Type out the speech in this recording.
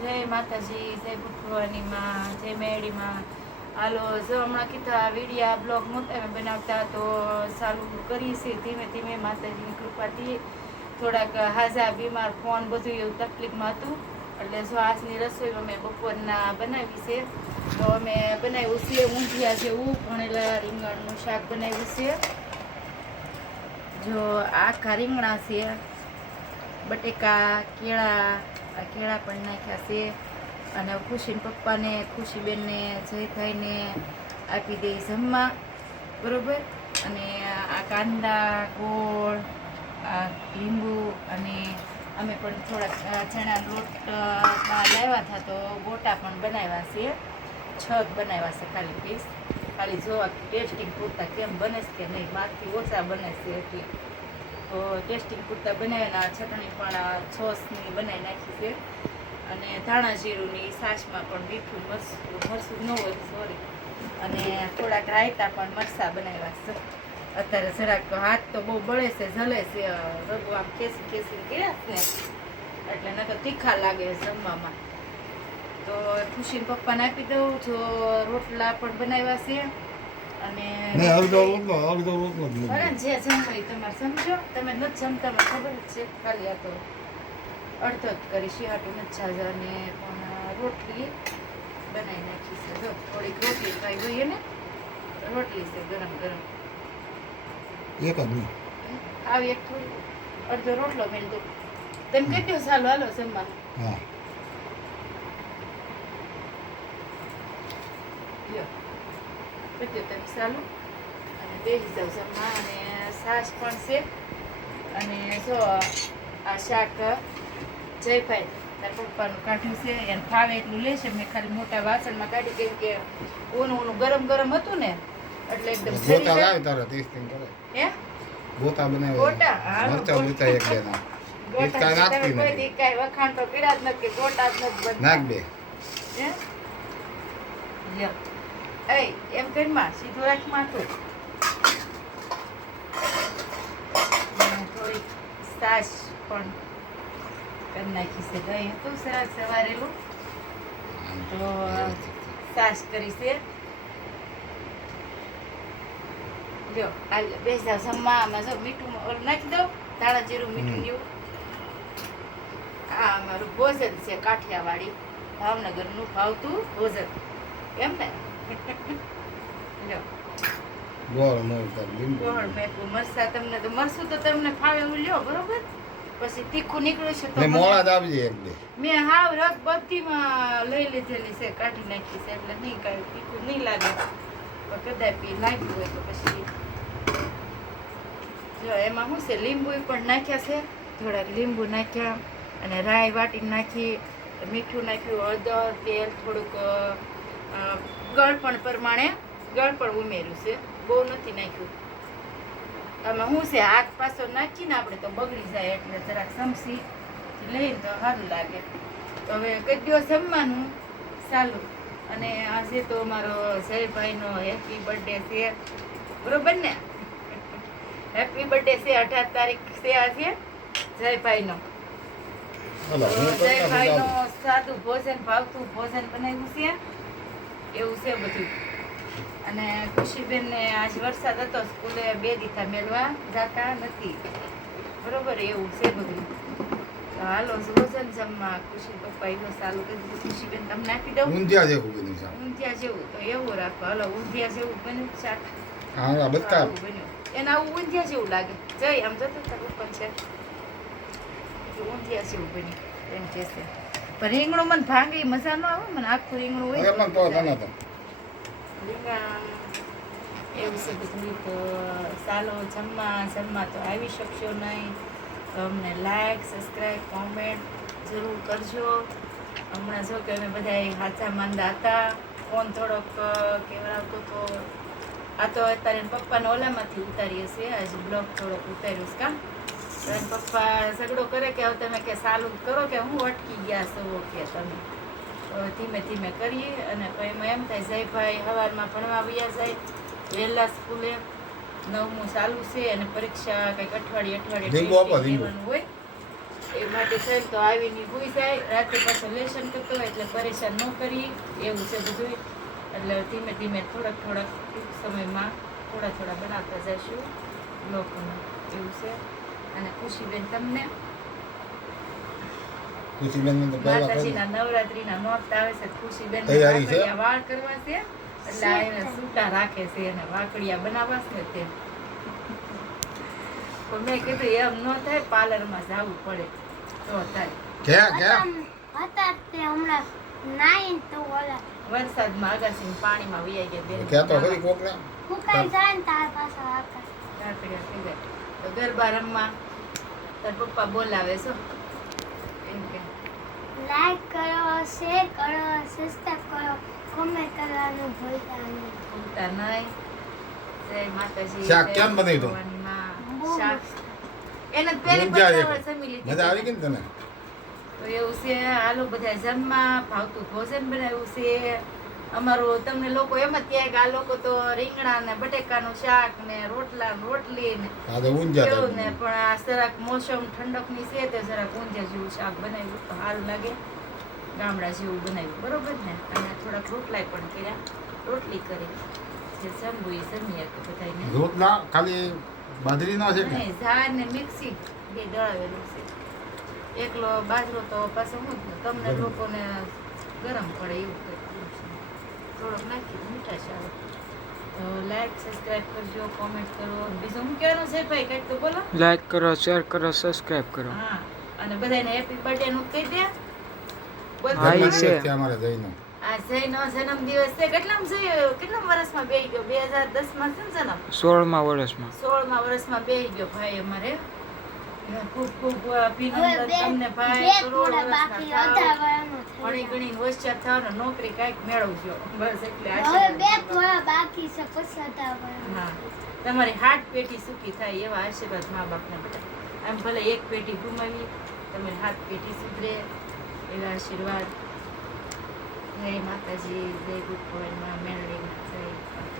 જય માતાજી, જય ભગવાનીમાં, જય મેળીમાં. હાલો, જો હમણાં કીધા વિડીયા બ્લોગ નહોતા અમે બનાવતા તો ચાલુ કરી છે ધીમે ધીમે માતાજીની કૃપાથી. થોડાક હાજા બીમાર ફોન બધું એવું તકલીફમાં હતું એટલે જો આજની રસોઈ અમે બપોરના બનાવી છે. તો અમે બનાવ્યું છે ઊંધિયા જેવું ભણેલા રીંગણનું શાક બનાવ્યું છે. જો આખા રીંગણા છે, બટેકા, કેળા પણ નાખ્યા છે. અને ખુશીને પપ્પાને, ખુશીબેનને, જયભાઈને આપી દે જમવા, બરોબર. અને આ કાંદા, ગોળ, આ લીંબુ અને અમે પણ થોડાક ચણા લોટ લાવ્યા હતા તો ગોટા પણ બનાવ્યા છે. 6 બનાવ્યા છે ખાલી પીસ, ખાલી જોવા ટેસ્ટિંગ પૂરતા કેમ બને છે કે નહીં, મારથી ઓછા બને છે એટલે તો ટેસ્ટિંગ પૂરતા બનાવ્યા. ચટણી પણ છોસની બનાવી નાખી છે. અને ધાણા જીરુંની છાશમાં પણ મીઠું મરચું ન હોય સોરી, અને થોડાક રાયતા પણ મરચાં બનાવ્યા છે. અત્યારે જરાક હાથ તો બહુ બળે છે, જલે છે, રગો આમ ખેસી ગયા છે એટલે નકર તીખા લાગે જમવામાં. તો ખુશીને પપ્પાને આપી દઉં. જો રોટલા પણ બનાવ્યા છે અને જે જમવાય તમારે સમજો, તમે નથી જમતા મને ખબર જ છે, ખાલી આ તો અડધો જ કરી શિયાટું નથી છાજા. અને પણ રોટલી બનાવી નાખી છે. જો થોડીક રોટલી ખાઈ હોય ને, રોટલી છે ગરમ ગરમ એક જ નહીં આવી એક થોડી અડધો રોટલો મેળ દો. તમે કહી દો ચાલો હાલો જમવા. હા કહી દો તમે ચાલો અને બેસી જાવ જમવા. અને છાશ પણ છે. અને જો આ શાક જયભાઈ તાર પપ્પાનું કાઢ્યું છે, એને ફાવે એટલું લેશે. મેં ખાલી મોટા વાસણમાં કાઢી કેમ કે ઊનું ગરમ ગરમ હતું ને એટલે એકદમ ગોતા લાવ તારે ટેસ્ટિંગ કરે. હે ગોતા બનાવે, ગોટા મરચા ઉતા એક બે ના ગોટા નાખતી કોઈ નથી, દી કાંઈ વખાણ તો કર્યા જ નથી કે ગોટા જ નથી બનતા. નાખ બે. હે લ્યો એમ કરી માં સીધું રાખ માથું. થોડીક છાશ પણ કરી નાખી છે. દહીં હતું સરસ સવારેલું તો છાશ કરી છે. જો બેસા જમવા. આમાં જો મીઠું ઓલું નાખી દઉં, ધાણા જીરું મીઠું જેવું. આ અમારું ભોજન છે કાઠિયાવાડી ભાવનગરનું ભાવતું ભોજન, એમ ને. લ્યો ગોળ મોર તાર લીંબુ ગોળ મેકું મરસા, તમને તો મરસું તો તમને ફાવે એવું લ્યો, બરોબર. પછી તીખું નીકળ્યું છે તો ને મોળા જ આપજે એક બે. મેં હાવ રગ બધીમાં લઈ લીધેલી છે, કાઢી નાખી છે એટલે નહીં કાંઈ તીખું નહીં લાગે. કદાપી લાગ્યું હોય તો પછી જો એમાં શું છે, લીંબુ પણ નાખ્યા છે, થોડાક લીંબુ નાખ્યા અને રાઈ વાટી નાખી, મીઠું નાખ્યું, હળદર, તેલ, થોડુંક ગળપણ પ્રમાણે ગળપણ ઉમેર્યું છે, બહુ નથી નાખ્યું. આમાં શું છે, હાથ પાછો નાખીને આપણે તો બગડી જાય એટલે જરાક સમસી લઈને તો સારું લાગે. તો હવે કહી દો જમવાનું ચાલુ. અને આજે તો મારો જયભાઈનો હેપી બર્થડે છે, બરોબર ને. હેપી બર્થડે છે, 18 તારીખ છે આજે જયભાઈનો. જયભાઈનો સાદું ભોજન, ભાવતું ભોજન બનાવ્યું છે એવું છે બધું. અને ખુશીબેનને આજ વરસાદ હતો, સ્કૂલે 2 દીથા મેળવા જાતા નથી, બરોબર એવું છે બધું. તો હાલો ભોજન જમવા. ખુશી પપ્પા એનો ચાલુ કરી દીધું. ખુશીબેન તમને આપી દઉં ઊંધિયા જેવું બધું છે. ઊંધિયા જેવું, તો એવું રાખો. હાલો ઊંધિયા જેવું બન્યું શાક. હા બધા આવું બન્યું, એને આવું ઊંધિયા જેવું લાગે. જય આમ જતો તાર ઉપર છે ઊંધિયા જેવું બન્યું એમ કે છે. પણ રીંગણું મને ભાંગી મજા ન આવે, મને આખું રીંગણું હોય એમાં તો તને તો રીંગણ એવું છે બધું. તો ચાલો જમવા તો આવી શકશો નહીં તો અમને લાઈક, સબસ્ક્રાઈબ, કોમેન્ટ જરૂર કરજો. હમણાં જો કે અમે બધા હાચા માંદા હતા, ફોન થોડોક કેવડાવતો હતો. આ તો અત્યારે પપ્પાને ઓલામાંથી ઉતારીએ છીએ, આજે બ્લોગ થોડોક ઉતાર્યો છે કામ. પપ્પા ઝઘડો કરે કે હવે તમે કે ચાલુ કરો કે હું અટકી ગયા છો કે તમે. ધીમે ધીમે કરીએ. અને પછી એમાં એમ થાય જયભાઈ સવારમાં ભણવા વયા જાય વહેલા સ્કૂલે, 9મું ચાલુ છે અને પરીક્ષા કંઈક અઠવાડિયે લીંબુ આપો, લીંબુ. દેવાનું હોય એ માટે થઈને તો આવીને ભૂઈ જાય રાતે પાછો લેસન કરતો હોય એટલે પરેશાન ન કરી એવું છે બધું. એટલે ધીમે ધીમે થોડાક ટૂંક સમયમાં થોડા બનાવતા જઈશું લોકોને એવું છે. અને ખુશીબેન તમને ખુશીબેન તો પહેલા માતાજીના નવરાત્રીના નોરતા આવે છે. ખુશીબેન તૈયારી છે? વાળ કરવા છે એટલે આ એને સૂટા રાખે છે અને વાકડિયા બનાવવા છે તે. પણ મેં કીધું એમ ન થાય, પાર્લરમાં જવું પડે તો થાય. ક્યાં હતા તે હમણાં નાઈન તો ઓલા વરસાદમાં અગાસીમાં પાણીમાં વહી ગયા બેન. ક્યાં તો ખરી કોકને ફૂંકાઈ જાય ને તાર પાસે આકાશ. કાકડિયા થઈ જાય તો ગરબા રમવા તાર પપ્પા બોલાવે છો એમ કે લાઈક કરો, શેર કરો, સબસ્ક્રાઇબ કરો, કોમેન્ટ કરવાનું ભૂલતા નહીં. ભૂલતા નહીં. જય માતાજી. શાક જય કેમ બનાવ્યું તું? ભગવાનની માં. બહુ શાક એને પહેલી ઊંઝા પંચાવર જેવું. જમી લીધી. મજા આવી ગઈ ને તને તો એવું છે. હાલો બધા જમવા ભાવતું ભોજન બનાવ્યું છે અમારું. તમને લોકો એમ જ કહે કે આ લોકો તો રીંગણા ને બટેકાનું શાક ને રોટલા ને રોટલી ને આ તો ઊંઝા એવું ને, થાય. પણ આ જરાક મોસમ ઠંડકની છે તો જરાક ઊંઝા જેવું શાક બનાવ્યું તો સારું લાગે, ગામડા જેવું બનાવ્યું બરોબર ને. અને થોડાક રોટલાય પણ કર્યા, રોટલી કરી જે જમવું એ જમીએ તો બધાને. રોટલા ખાલી બાજરીના છે કે નહીં, ઝાર ને મિક્સી બે દળાવેલું છે. એકલો બાજરો તો પાછો હું જ ને, તમને ગરમ. લોકોને ગરમ પડે એવું કંઈક છે. થોડોક નાખી મીઠાશ આવે તો લાઈક સબસ્ક્રાઇબ કરજો, કોમેન્ટ કરો. બીજું શું કહેવાનું છે ભાઈ, કંઈક તો બોલો. લાઈક કરો, શેર કરો, સબસ્ક્રાઇબ કરો. હા, અને બધાને હેપી બર્થડે નું કહી દે. બોલ હા, ઈ બોલ. છે. છે અમારે જઈનો આ જયનો જન્મદિવસ છે. કેટલા વર્ષમાં બેહી ગયો? 2010 માં છે ને જન્મ? 16મા વર્ષમાં 16મા વર્ષમાં બેહી ગયો ભાઈ અમારે. ખૂબ ખૂબ હવે અભિનંદન બે તમને બે ભાઈ. કરોડ પૂરા વર્ષના બાકી થાવ. વધારવાનો ભણી થઈ ગણીને હોશિયાર થાવ ને નોકરી કાંઈક મેળવજો બસ એટલે હવે આશીર્વાદ બે કરો. પૂરા બાકી છે પછી વધારવાનો. હા, તમારી હાથ પેટી સુખી થાય એવા આશીર્વાદ મા બાપને બધા. આમ ભલે એક પેટી ગુમાવી, તમારી હાથ પેટી સુધરે એવા આશીર્વાદ. જય માતાજી, જય ગુડ ભવનમાં મેળવી.